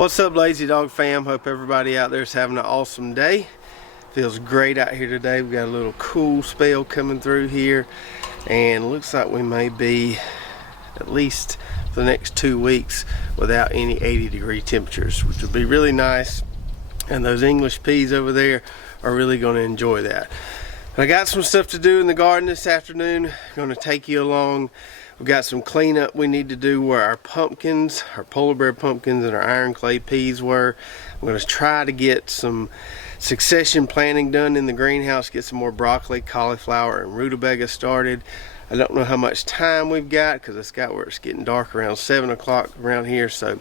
What's up, Lazy Dog fam? Hope everybody out there is having an awesome day. Feels great out here today. We've got a little cool spell coming through here, and it looks like we may be at least for the next 2 weeks without any 80-degree temperatures, which would be really nice. And those English peas over there are really going to enjoy that. I got some stuff to do in the garden this afternoon. I'm going to take you along. We've got some cleanup we need to do where our pumpkins, our polar bear pumpkins and our iron clay peas were. I'm going to try to get some succession planting done in the greenhouse, get some more broccoli, cauliflower, and rutabaga started. I don't know how much time we've got because it's got where it's getting dark around 7 o'clock around here. So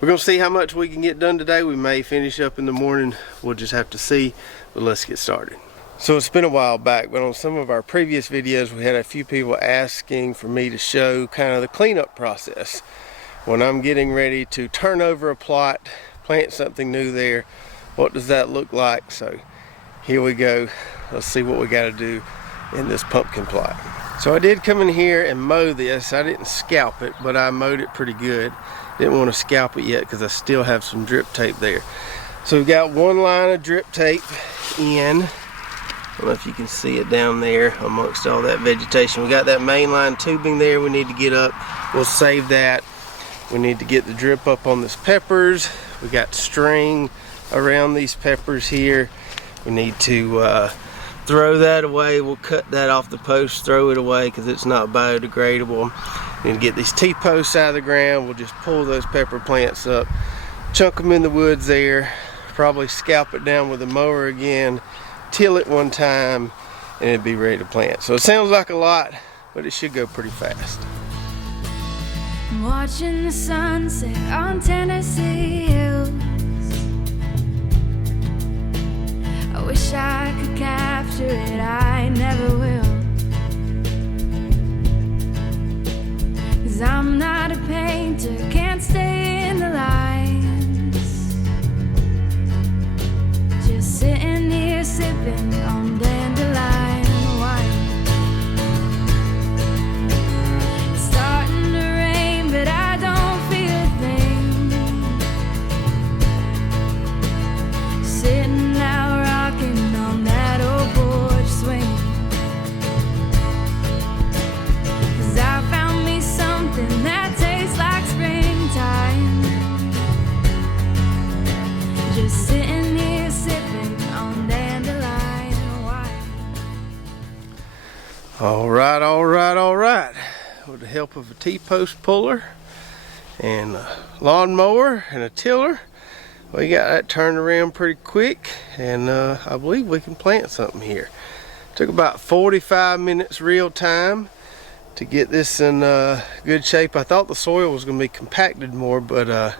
we're going to see how much we can get done today. We may finish up in the morning. We'll just have to see, but let's get started. So it's been a while back, but on some of our previous videos we had a few people asking for me to show kind of the cleanup process when I'm getting ready to turn over a plot, plant something new there. What does that look like? So here we go. Let's see what we got to do in this pumpkin plot. So I did come in here and mow this. I didn't scalp it, but I mowed it pretty good. Didn't want to scalp it yet because I still have some drip tape there. So we've got one line of drip tape in. I don't know if you can see it down there amongst all that vegetation. We got that main line tubing there we need to get up. We'll save that. We need to get the drip up on this peppers. We got string around these peppers here. We need to throw that away. We'll cut that off the post, throw it away because it's not biodegradable. We need to get these T-posts out of the ground. We'll just pull those pepper plants up, chunk them in the woods there, probably scalp it down with a mower again, till it one time, and it'd be ready to plant. So it sounds like a lot, but it should go pretty fast. Watching the sunset on Tennessee hills, I wish I could capture it, I never will. 'Cause I'm not a painter, can't stay in the lines. Just sitting here sipping on dandelion wine. It's starting to rain, but I don't feel a thing. Sitting out rocking on that old porch swing. 'Cause I found me something that tastes like springtime. Just sitting here sipping on dandelion wine. All right. With the help of a T-post puller and a lawnmower and a tiller, we got that turned around pretty quick, and I believe we can plant something here. Took about 45 minutes real time to get this in good shape. I thought the soil was going to be compacted more, but it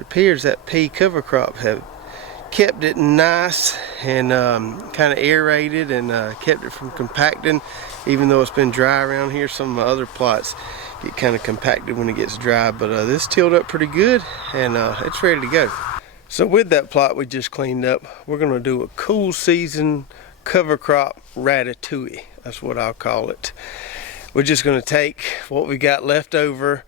appears that pea cover crop have kept it nice and kind of aerated and kept it from compacting. Even though it's been dry around here, some of my other plots get kind of compacted when it gets dry, but this tilled up pretty good, and it's ready to go. So with that plot we just cleaned up, we're going to do a cool season cover crop ratatouille. That's what I'll call it. We're just going to take what we got left over,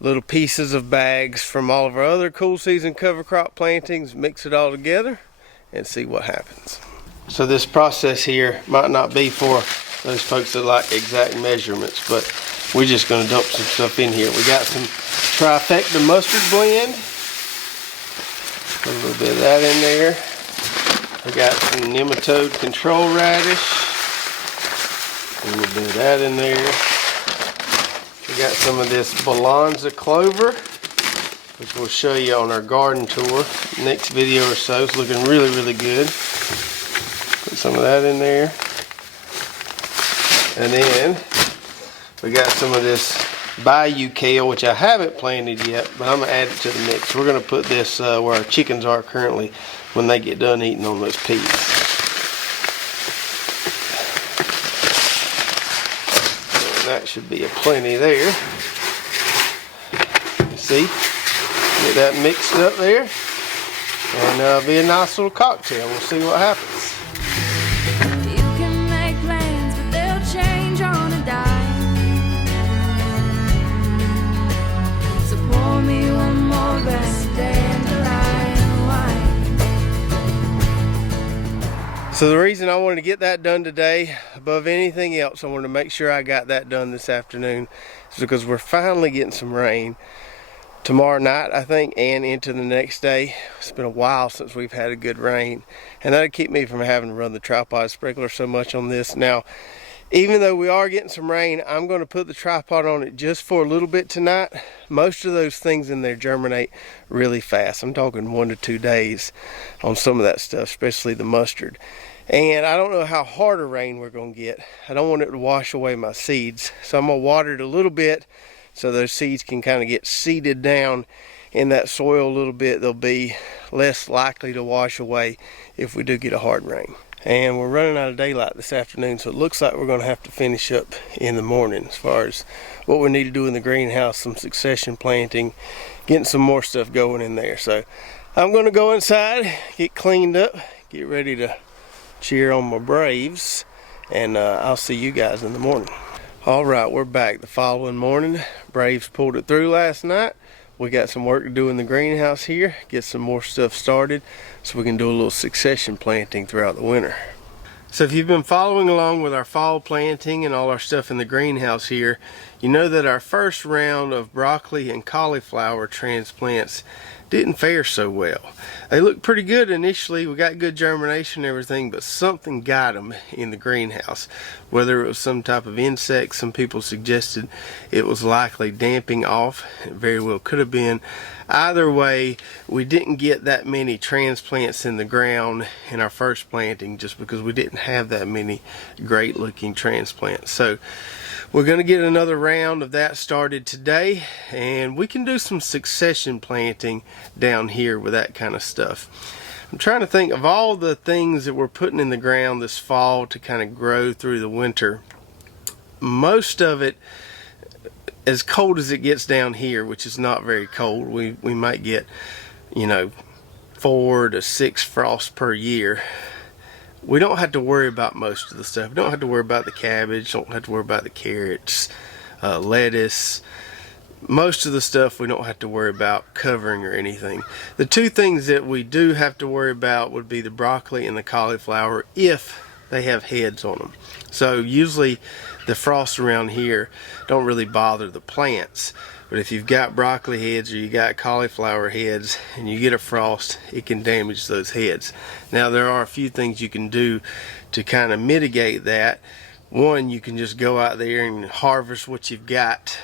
little pieces of bags from all of our other cool season cover crop plantings, mix it all together and see what happens. So this process here might not be for those folks that like exact measurements, but we're just going to dump some stuff in here. We got some trifecta mustard blend, a little bit of that in there. We got some nematode control radish, a little bit of that in there. We got some of this Balanza clover, which we'll show you on our garden tour next video or so. It's looking really good. Put some of that in there. And then we got some of this Bayou kale, which I haven't planted yet, but I'm going to add it to the mix. We're going to put this where our chickens are currently when they get done eating on those peas. So that should be a plenty there. See? Get that mixed up there, and be a nice little cocktail. We'll see what happens. You can make plans, but they'll change on a dime. So pour me one more glass of dandelion. So the reason I wanted to get that done today, above anything else, I wanted to make sure I got that done this afternoon, is because we're finally getting some rain tomorrow night, I think, and into the next day. It's been a while since we've had a good rain, and that'll keep me from having to run the tripod sprinkler so much on this. Now, even though we are getting some rain, I'm going to put the tripod on it just for a little bit tonight. Most of those things in there germinate really fast. I'm talking 1 to 2 days on some of that stuff, especially the mustard. And I don't know how hard a rain we're going to get. I don't want it to wash away my seeds. So I'm going to water it a little bit so those seeds can kind of get seeded down in that soil a little bit. They'll be less likely to wash away if we do get a hard rain. And we're running out of daylight this afternoon, so it looks like we're going to have to finish up in the morning as far as what we need to do in the greenhouse, some succession planting, getting some more stuff going in there. So I'm going to go inside, get cleaned up, get ready to cheer on my Braves, and I'll see you guys in the morning. All right, we're back the following morning. Braves pulled it through last night. We got some work to do in the greenhouse here, get some more stuff started so we can do a little succession planting throughout the winter. So if you've been following along with our fall planting and all our stuff in the greenhouse here, you know that our first round of broccoli and cauliflower transplants didn't fare so well. They looked pretty good initially. We got good germination and everything, but something got them in the greenhouse. Whether it was some type of insect, some people suggested it was likely damping off. It very well could have been. Either way, we didn't get that many transplants in the ground in our first planting just because we didn't have that many great looking transplants. So we're going to get another round of that started today, and we can do some succession planting down here with that kind of stuff. I'm trying to think of all the things that we're putting in the ground this fall to kind of grow through the winter. Most of it, as cold as it gets down here, which is not very cold, we might get, 4 to 6 frosts per year. We don't have to worry about most of the stuff. We don't have to worry about the cabbage, don't have to worry about the carrots, lettuce. Most of the stuff we don't have to worry about covering or anything. The two things that we do have to worry about would be the broccoli and the cauliflower if they have heads on them. So usually the frosts around here don't really bother the plants. But if you've got broccoli heads or you got cauliflower heads and you get a frost, it can damage those heads. Now there are a few things you can do to kind of mitigate that. One, you can just go out there and harvest what you've got,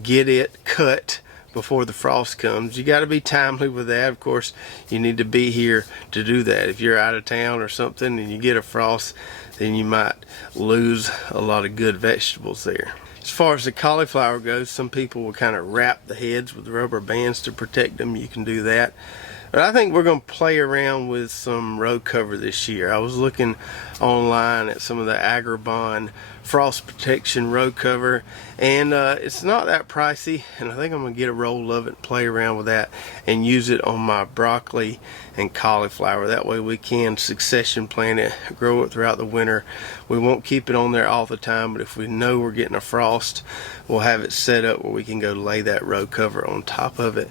get it cut before the frost comes. You got to be timely with that. Of course, you need to be here to do that. If you're out of town or something and you get a frost, then you might lose a lot of good vegetables there. As far as the cauliflower goes, some people will kind of wrap the heads with rubber bands to protect them. You can do that. But I think we're going to play around with some row cover this year. I was looking online at some of the Agribon frost protection row cover, and it's not that pricey, and I think I'm going to get a roll of it and play around with that and use it on my broccoli and cauliflower. That way we can succession plant it, grow it throughout the winter. We won't keep it on there all the time, but if we know we're getting a frost, we'll have it set up where we can go lay that row cover on top of it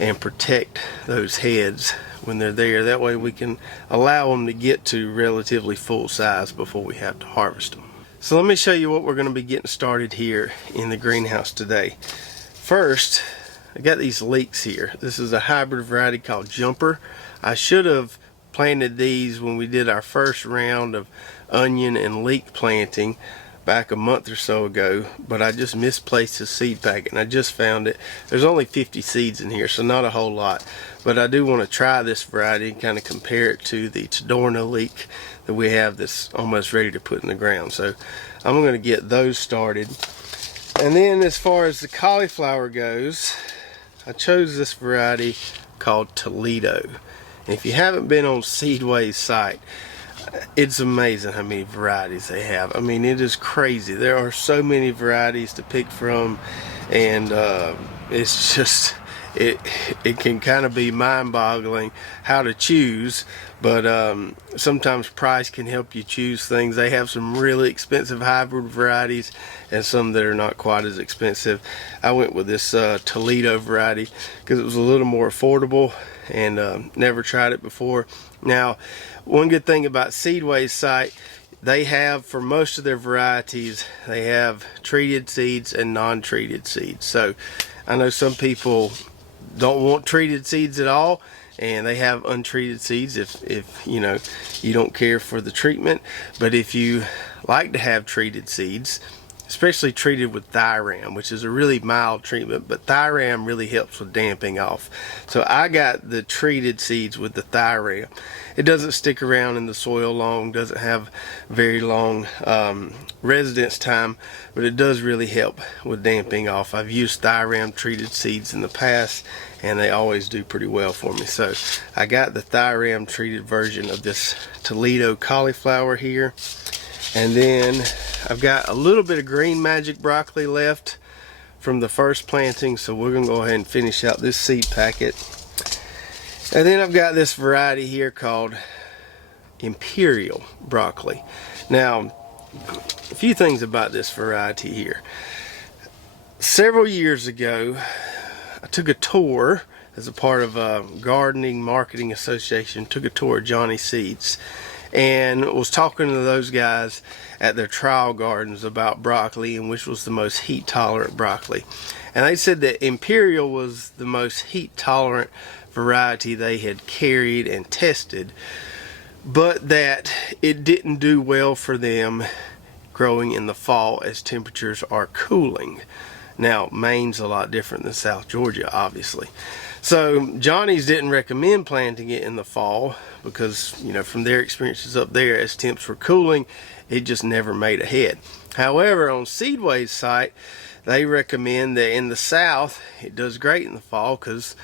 and protect those heads when they're there. That way we can allow them to get to relatively full size before we have to harvest them. So let me show you what we're going to be getting started here in the greenhouse today. First, I got these leeks here. This is a hybrid variety called Jumper. I should have planted these when we did our first round of onion and leek planting back a month or so ago, but I just misplaced the seed packet and I just found it. There's only 50 seeds in here, so not a whole lot, but I do want to try this variety and kind of compare it to the Tadorna leek that we have that's almost ready to put in the ground. So I'm going to get those started. And then as far as the cauliflower goes, I chose this variety called Toledo. And if you haven't been on Seedway's site, it's amazing how many varieties they have. I mean, it is crazy. There are so many varieties to pick from, and it's just, it can kind of be mind-boggling how to choose, but sometimes price can help you choose things. They have some really expensive hybrid varieties and some that are not quite as expensive. I went with this Toledo variety because it was a little more affordable, and never tried it before. Now, one good thing about Seedway's site, they have, for most of their varieties, they have treated seeds and non-treated seeds. So I know some people don't want treated seeds at all, and they have untreated seeds if you know, you don't care for the treatment. But if you like to have treated seeds, especially treated with Thiram, which is a really mild treatment, but Thiram really helps with damping off. So I got the treated seeds with the Thiram. It doesn't stick around in the soil long, doesn't have very long residence time, but it does really help with damping off. I've used Thiram treated seeds in the past, and they always do pretty well for me. So I got the Thiram treated version of this Toledo cauliflower here. And then I've got a little bit of Green Magic broccoli left from the first planting, so we're gonna go ahead and finish out this seed packet. And then I've got this variety here called Imperial broccoli. Now, a few things about this variety here. Several years ago, I took a tour as a part of a gardening marketing association, took a tour of Johnny Seeds, and was talking to those guys at their trial gardens about broccoli and which was the most heat tolerant broccoli. And they said that Imperial was the most heat tolerant variety they had carried and tested, but that it didn't do well for them growing in the fall as temperatures are cooling. Now, Maine's a lot different than South Georgia, obviously. So Johnny's didn't recommend planting it in the fall because, you know, from their experiences up there, as temps were cooling, it just never made a head. However, on Seedway's site, they recommend that in the south, it does great in the fall because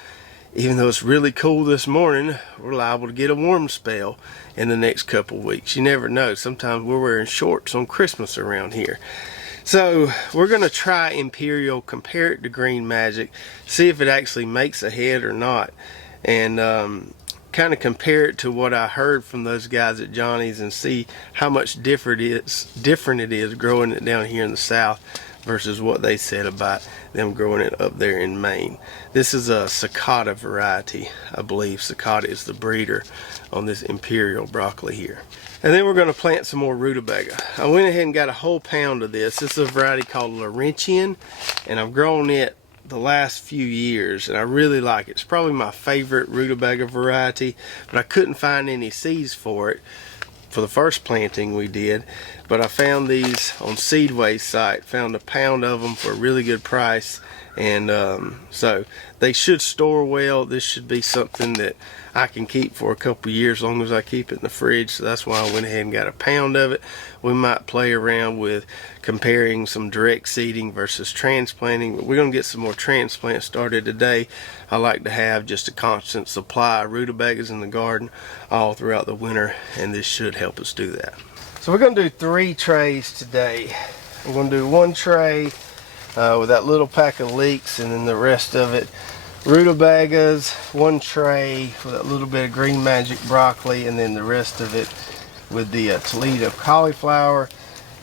even though it's really cool this morning, we're liable to get a warm spell in the next couple weeks. You never know. Sometimes we're wearing shorts on Christmas around here. So we're going to try Imperial, compare it to Green Magic, see if it actually makes a head or not, and kind of compare it to what I heard from those guys at Johnny's and see how much different it is growing it down here in the south versus what they said about them growing it up there in Maine. This is a Cicada variety, I believe. Cicada is the breeder on this Imperial broccoli here. And then we're going to plant some more rutabaga. I went ahead and got a whole pound of this. This is a variety called Laurentian, and I've grown it the last few years, and I really like it. It's probably my favorite rutabaga variety, but I couldn't find any seeds for it for the first planting we did. But I found these on Seedway's site, found a pound of them for a really good price, and so they should store well. This should be something that I can keep for a couple years as long as I keep it in the fridge. So that's why I went ahead and got a pound of it. We might play around with comparing some direct seeding versus transplanting, but we're going to get some more transplants started today. I like to have just a constant supply of rutabagas in the garden all throughout the winter, and this should help us do that. So we're going to do 3 trays today. We're going to do 1 tray with that little pack of leeks, and then the rest of it rutabagas, 1 tray with a little bit of Green Magic broccoli, and then the rest of it with the Toledo cauliflower.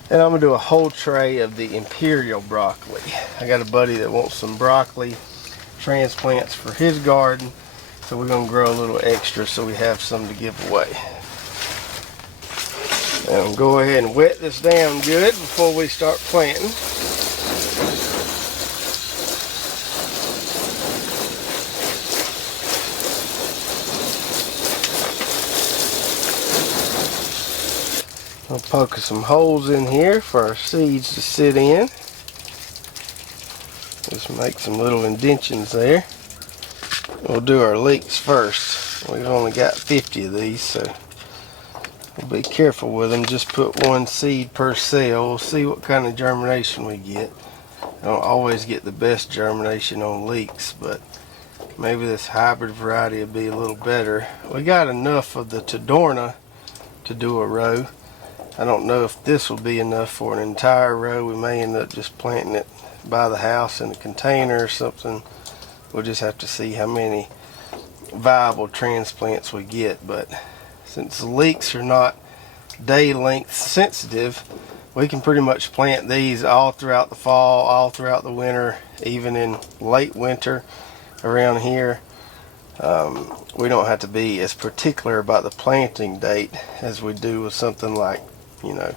And I'm going to do a whole tray of the Imperial broccoli. I got a buddy that wants some broccoli transplants for his garden, so we're going to grow a little extra so we have some to give away. And we'll go ahead and wet this down good before we start planting. I'll poke some holes in here for our seeds to sit in. Just make some little indentions there. We'll do our leeks first. We've only got 50 of these, so we'll be careful with them. Just put 1 seed per cell. We'll see what kind of germination we get. I don't always get the best germination on leeks, but maybe this hybrid variety will be a little better. We got enough of the Tadorna to do a row. I don't know if this will be enough for an entire row. We may end up just planting it by the house in a container or something. We'll just have to see how many viable transplants we get. But since the leeks are not day length sensitive, we can pretty much plant these all throughout the fall, all throughout the winter, even in late winter around here. we don't have to be as particular about the planting date as we do with something like, you know,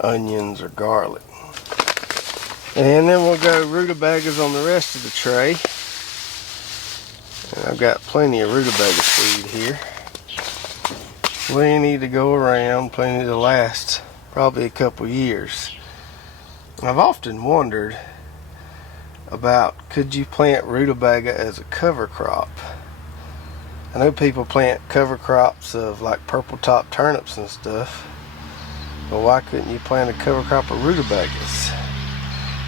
onions or garlic. And then we'll go rutabagas on the rest of the tray. And I've got plenty of rutabaga seed here. Plenty to go around, plenty to last probably a couple years. I've often wondered about, could you plant rutabaga as a cover crop? I know people plant cover crops of like purple top turnips and stuff, but why couldn't you plant a cover crop of rutabagas?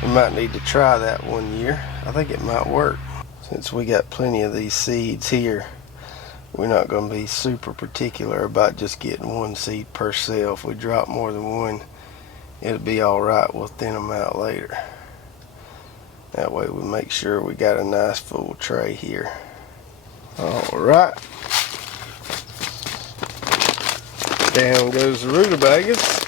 We might need to try that one year. I think it might work. Since we got plenty of these seeds here, we're not going to be super particular about just getting one seed per cell. If we drop more than one, it'll be alright. We'll thin them out later. That way we make sure we got a nice full tray here. Alright. Down goes the rutabagas.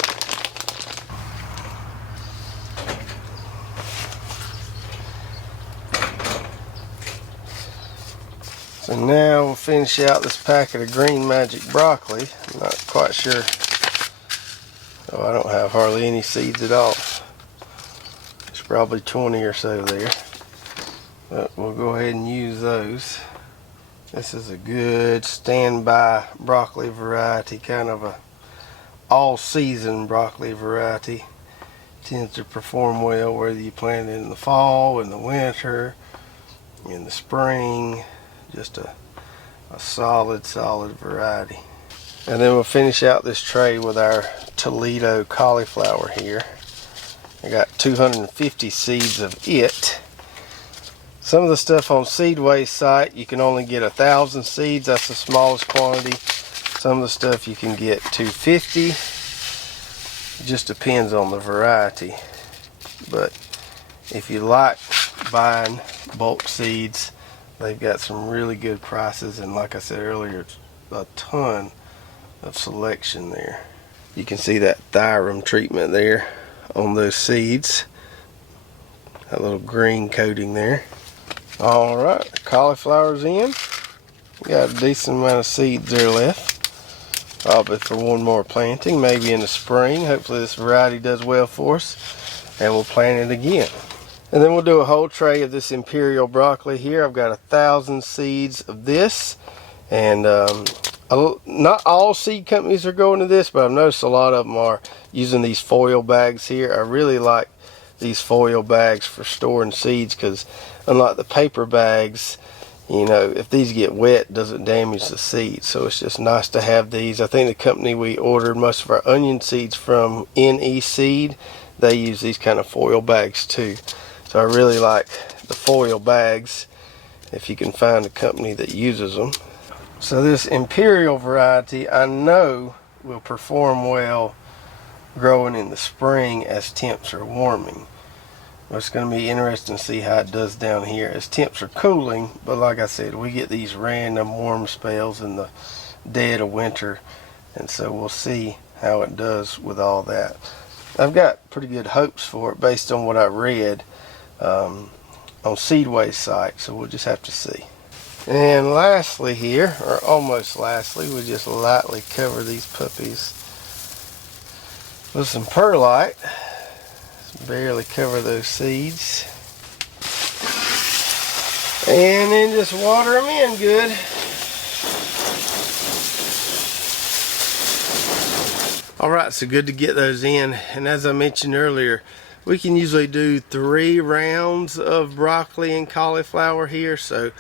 So now we'll finish out this packet of green magic broccoli. I'm not quite sure. Oh, I don't have hardly any seeds at all. There's probably 20 or so there. But we'll go ahead and use those. This is a good standby broccoli variety, kind of a all-season broccoli variety. Tends to perform well whether you plant it in the fall, in the winter, in the spring. Just a solid variety. And then we'll finish out this tray with our Toledo cauliflower here. I got 250 seeds of it. Some of the stuff on Seedway's site, you can only get 1,000 seeds. That's the smallest quantity. Some of the stuff you can get 250. It just depends on the variety. But if you like buying bulk seeds, they've got some really good prices, and like I said earlier, a ton of selection there. You can see that thyrum treatment there on those seeds. That little green coating there. Alright, the cauliflower's in. Got a decent amount of seeds there left. Probably for one more planting, maybe in the spring. Hopefully this variety does well for us, and we'll plant it again. And then we'll do a whole tray of this imperial broccoli here. I've got 1,000 seeds of this, and not all seed companies are going to this, but I've noticed a lot of them are using these foil bags here. I really like these foil bags for storing seeds, because unlike the paper bags, you know, if these get wet, it doesn't damage the seeds. So it's just nice to have these. I think the company we ordered most of our onion seeds from, NE Seed, they use these kind of foil bags too. So I really like the foil bags, if you can find a company that uses them. So this imperial variety, I know will perform well growing in the spring as temps are warming. But it's going to be interesting to see how it does down here as temps are cooling. But like I said, we get these random warm spells in the dead of winter, and so we'll see how it does with all that. I've got pretty good hopes for it based on what I read on Seedway's site, so we'll just have to see. And lastly here, or almost lastly, we just lightly cover these puppies with some perlite. Just barely cover those seeds, and then just water them in good. Alright, so good to get those in, and as I mentioned earlier, we can usually do 3 rounds of broccoli and cauliflower here. So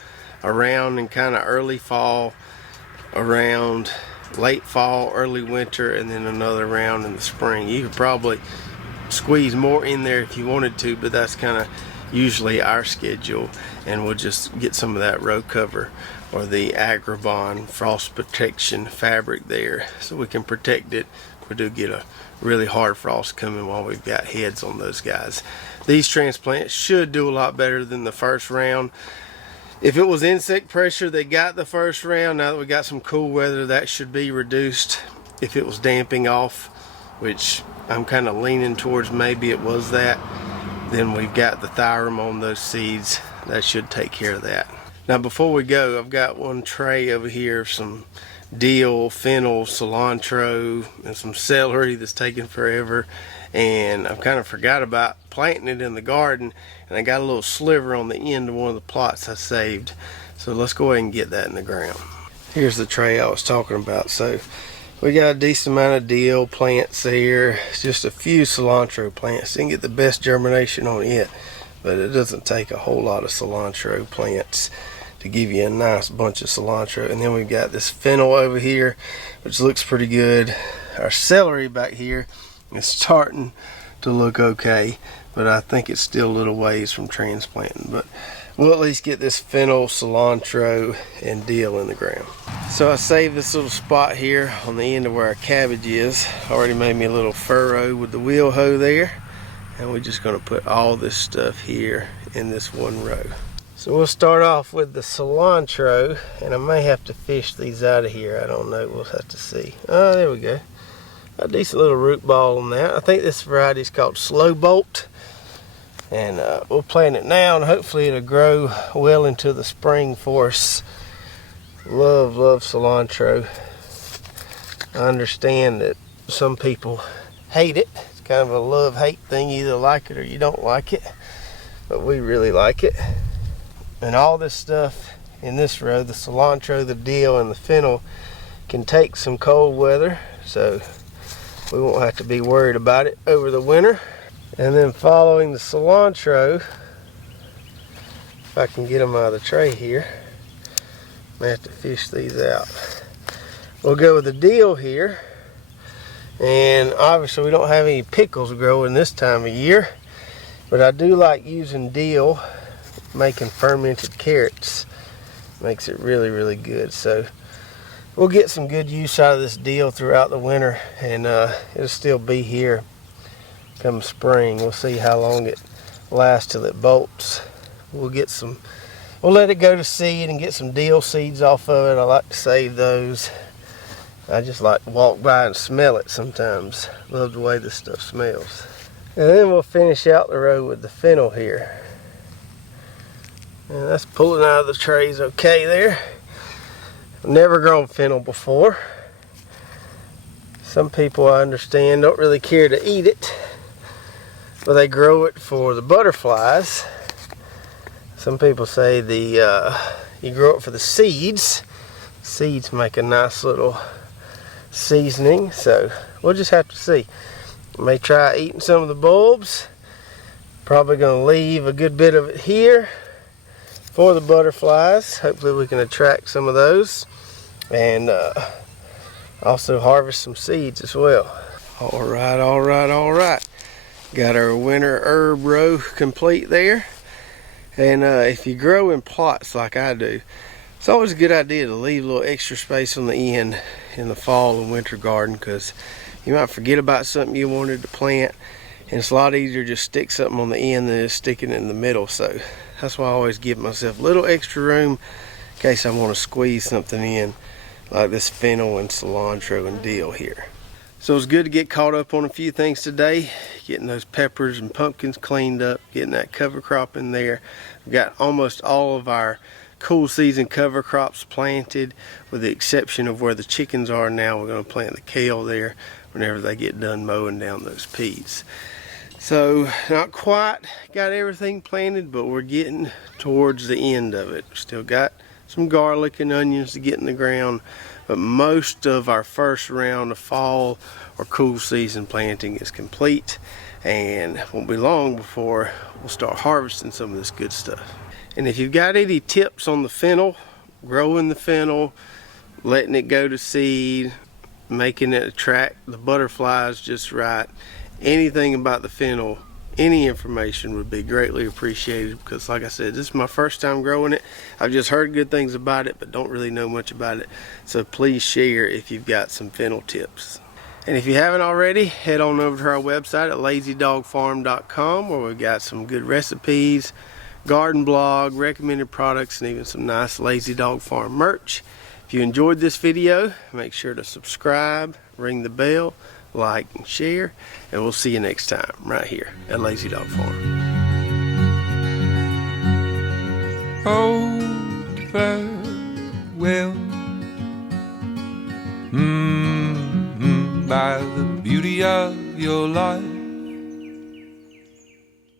a round in kind of early fall, a round late fall, early winter, and then another round in the spring. You could probably squeeze more in there if you wanted to, but that's kind of usually our schedule. And we'll just get some of that row cover or the Agribon frost protection fabric there, so we can protect it. We do get a really hard frost coming while we've got heads on those guys. These transplants should do a lot better than the first round. If it was insect pressure that got the first round, now that we got some cool weather, that should be reduced. If it was damping off, which I'm kind of leaning towards maybe it was that, then we've got the thyrum on those seeds. That should take care of that. Now before we go, I've got one tray over here of some dill, fennel, cilantro, and some celery that's taking forever. And I've kind of forgot about planting it in the garden, and I got a little sliver on the end of one of the plots I saved. So let's go ahead and get that in the ground. Here's the tray I was talking about. So we got a decent amount of dill plants there. It's just a few cilantro plants. Didn't get the best germination on it, but it doesn't take a whole lot of cilantro plants to give you a nice bunch of cilantro. And then we've got this fennel over here, which looks pretty good. Our celery back here is starting to look okay, but I think it's still a little ways from transplanting. But we'll at least get this fennel, cilantro, and dill in the ground. So I saved this little spot here on the end of where our cabbage is. Already made me a little furrow with the wheel hoe there, and we're just going to put all this stuff here in this one row. So we'll start off with the cilantro, and I may have to fish these out of here. I don't know, we'll have to see. Oh, there we go. A decent little root ball on that. I think this variety is called Slow Bolt. And we'll plant it now, and hopefully it'll grow well into the spring for us. Love cilantro. I understand that some people hate it. It's kind of a love-hate thing. You either like it or you don't like it. But we really like it. And all this stuff in this row, the cilantro, the dill, and the fennel, can take some cold weather. So we won't have to be worried about it over the winter. And then following the cilantro, if I can get them out of the tray here, I may have to fish these out. We'll go with the dill here. And obviously we don't have any pickles growing this time of year, but I do like using dill, making fermented carrots. Makes it really, really good. So we'll get some good use out of this dill throughout the winter, and it'll still be here come spring. We'll see how long it lasts till it bolts. We'll let it go to seed and get some dill seeds off of it. I like to save those. I just like to walk by and smell it sometimes. Love the way this stuff smells. And then we'll finish out the row with the fennel here. And that's pulling out of the trays okay there. I've never grown fennel before. Some people, I understand, don't really care to eat it, but they grow it for the butterflies. Some people say you grow it for the seeds. Seeds make a nice little seasoning, so we'll just have to see. May try eating some of the bulbs. Probably going to leave a good bit of it here for the butterflies. Hopefully we can attract some of those, and also harvest some seeds as well. All right. Got our winter herb row complete there. And if you grow in plots like I do, it's always a good idea to leave a little extra space on the end in the fall and winter garden, because you might forget about something you wanted to plant, and it's a lot easier to just stick something on the end than just sticking it in the middle. So that's why I always give myself a little extra room in case I want to squeeze something in, like this fennel and cilantro and dill here. So it's good to get caught up on a few things today, getting those peppers and pumpkins cleaned up, getting that cover crop in there. We've got almost all of our cool season cover crops planted, with the exception of where the chickens are now. We're going to plant the kale there whenever they get done mowing down those peas. So not quite got everything planted, but we're getting towards the end of it. Still got some garlic and onions to get in the ground, but most of our first round of fall or cool season planting is complete, and it won't be long before we'll start harvesting some of this good stuff. And if you've got any tips on the fennel, growing the fennel, letting it go to seed, making it attract the butterflies just right, anything about the fennel, any information would be greatly appreciated, because like I said, this is my first time growing it. I've just heard good things about it, but don't really know much about it. So please share if you've got some fennel tips. And if you haven't already, head on over to our website at lazydogfarm.com, where we've got some good recipes, garden blog, recommended products, and even some nice Lazy Dog Farm merch. If you enjoyed this video, make sure to subscribe, ring the bell, like and share, and we'll see you next time right here at Lazy Dog Farm. Oh, by the beauty of your life.